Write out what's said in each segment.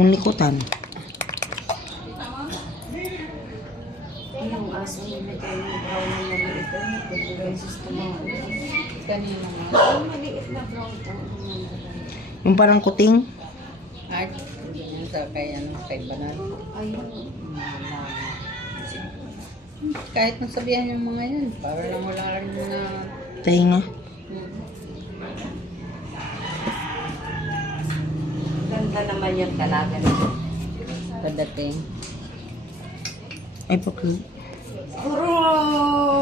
mong likutan. Yung aso nila kayo yung brown na maliit na beses tumawa. Kanina nga. Yung maliit na brown to. Yung parang kuting. Ay, yun sa kay, kay Banal. Ayun. Kahit nasabihan yung mga yan, para lang wala rin mga... Tahinga. Ganda naman yung talaga nito. Padating. Ay, pakli. Siguro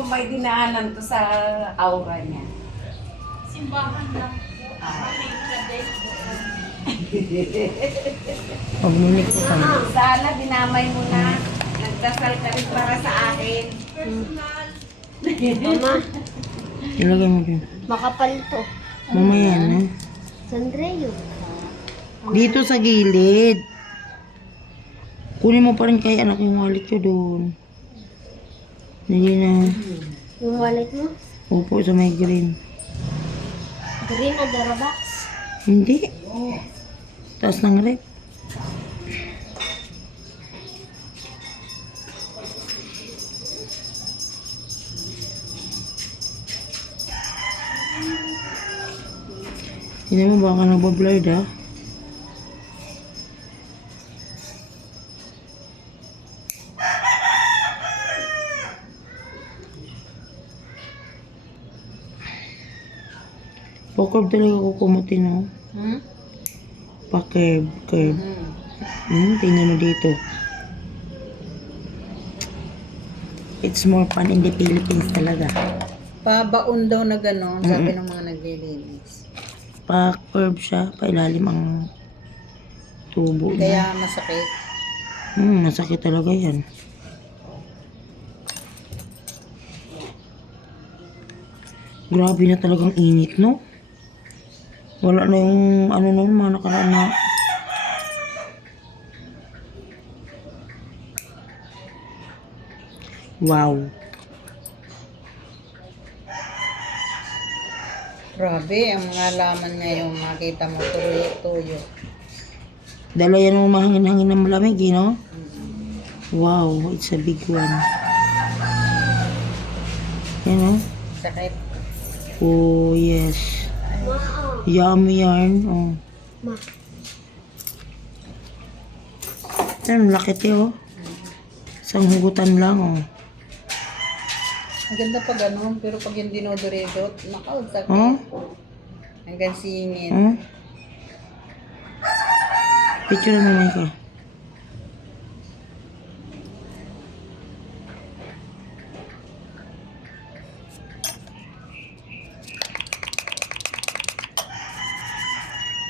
may dinaanan to sa aura niya. Simbahan lang. Huwag mong likutan. Sana dinamay mo na. Nagdasal ka rin para sa akin. Mama, Ilagay mo dyan. makapal to. Mamaya na. Sandreo. Dito sa gilid. Kunin mo pa rin kay anak yung wallet ko doon. Hindi na. Yung wallet mo? Upo sa may green. Green na Darabox. Hindi. Taas ng rep. Hindi mo baka nagbablurred ha? Pakab talaga ko kumutin no? Hmm? Pakab, curb. Tingnan mo dito. It's more fun in the Philippines talaga. Pabaon daw na gano'n, sabi ng mga naglilinis. Pa-curve siya, pailalim ang tubo niya. Kaya masakit. Masakit talaga yan. Grabe na talagang init, no? Wala na yung ano nun, mga nakaraan na. Wow. Grabe, ang mga laman ngayon, makita mo tuyo-tuyo. Dala yan ng mahangin-hangin ng malamig, eh, no? Wow, it's a big one. Yan, no? Sakit. Oh, yes. Yummy yarn. Oh. Ma. Yan, laki te, oh. Isang hugutan lang, oh. Ang ganda pa gano'n, pero pag yung dinodoredot, nakaw, sakit. Oh? Hanggang singit. Oh? Picture mo, Micah.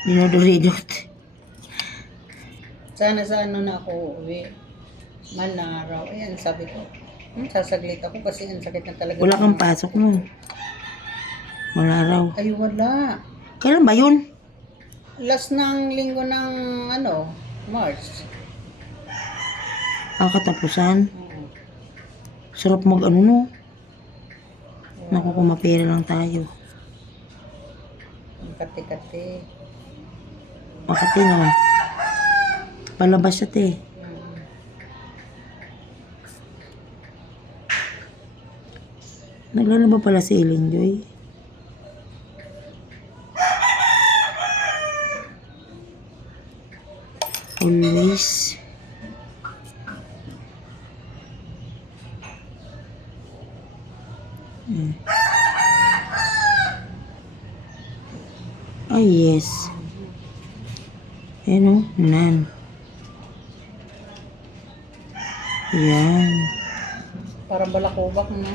Dinodoredot. Sana sa ano na ako uwi. Manaraw. Ayan, sabi ko. Sasaglit ako kasi ang sakit na talaga. Wala kang pasok mo. Wala raw. Ay, wala. Kailan ba yun? Last ng linggo ng March. Katapusan. Sarap mag ano no. Naku, kumapera lang tayo. Ang kati-kati. Makati no. Palabas siya te. Naglalaba pala si Ellen Joy. Always. Oh yes. Ayan o, nan. Yan. Parang balakubak na.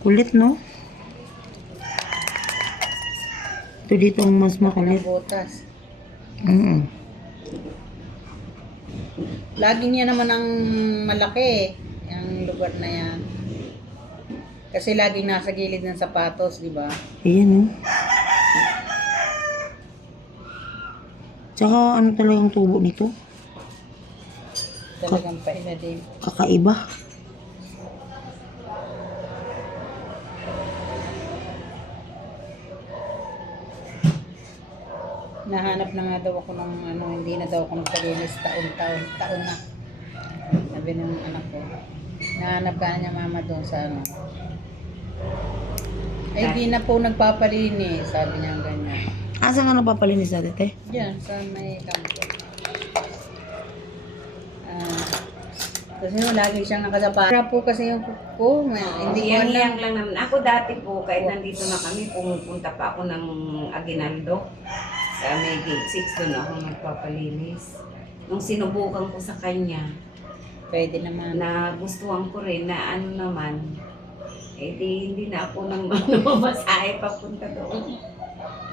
Kulit no? Ito dito ang mas makulit. Botas. Lagi niya naman ang malaki. Yung lugar na yan. Kasi laging nasa gilid ng sapatos, di ba? Ayan, oh. Tsaka ano talagang tubo nito? Talagang paila din. Kakaiba. Nahanap na nga daw ako ng ano, hindi na daw ako nagpalinis taon na. Sabi ng anak ko. Nahanap ka na niya mama doon sa ano. Ay, di na po nagpapalinis, sabi niya ganyan. Asa nga napapalinis natin, te? Diyan, sa may kampo. Kasi lagi siyang nakadapa. Para po kasi yung kuko. Hindi ko alam. Iyang lang naman. Ako dati po, kahit nandito na kami, pumupunta pa ako ng Aguinaldo. Sa may gate 6 doon ako nagpapalinis. Nung sinubukan ko sa kanya, Pwede naman. na gustuhan ko rin na ano naman, eh di hindi na ako nang masahe papunta doon.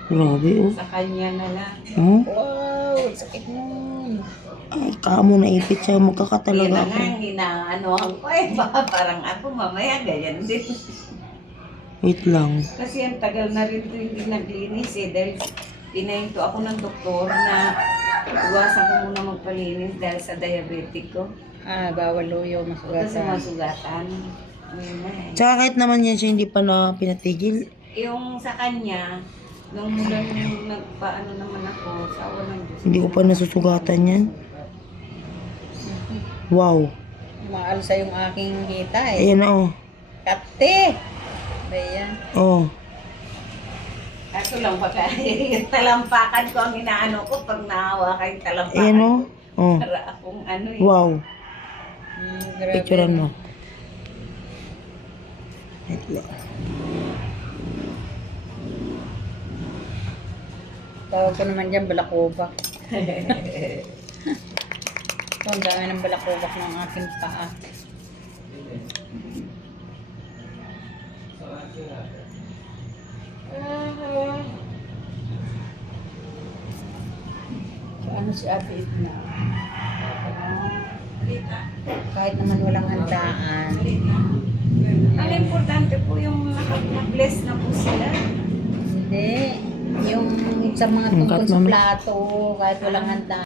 Grabe, oh. Sa kanya na lang. Oh, Wow, sakit nun. ay, kamo naipit siya. Yun Magkakatalaga na ako. nga, hinaanohan ko eh. Baka parang ako mamaya ganyan din. Wait lang. Kasi ang tagal na rin ito hindi naglinis eh. Dahil pinahinto ako ng doktor na iwasan ko muna magpalinis dahil sa diabetic ko. Bawal luyo, Kasi masugatan. masugatan. Yun na eh. Tsaka kahit naman yan siya hindi pa na pinatigil. Yung sa kanya, nung mula nung nagpaano naman ako, sa awa ng Diyos. Hindi ko pa nasusugatan yan. Wow. Maalsa yung aking kita eh. Ayan na, oh. Kate! Ayan. Oh. Kaso lang pagka talampakan ko ang inaano ko pag nahawa kayong talampakan. Ayan, oh. Oh. Para akong ano eh. Wow. Grabe. Picturean mo. Wait lang. Tawag ko naman dyan, balakobak. Ito, ang dami ng balakobak ng aking paa. Ano si Ate Edna? Kahit naman walang handaan. Ang importante po yung nag-bless na po sila. Hindi. Yung sa mga Ang tungkol cut sa naman. plato, kahit walang handaan.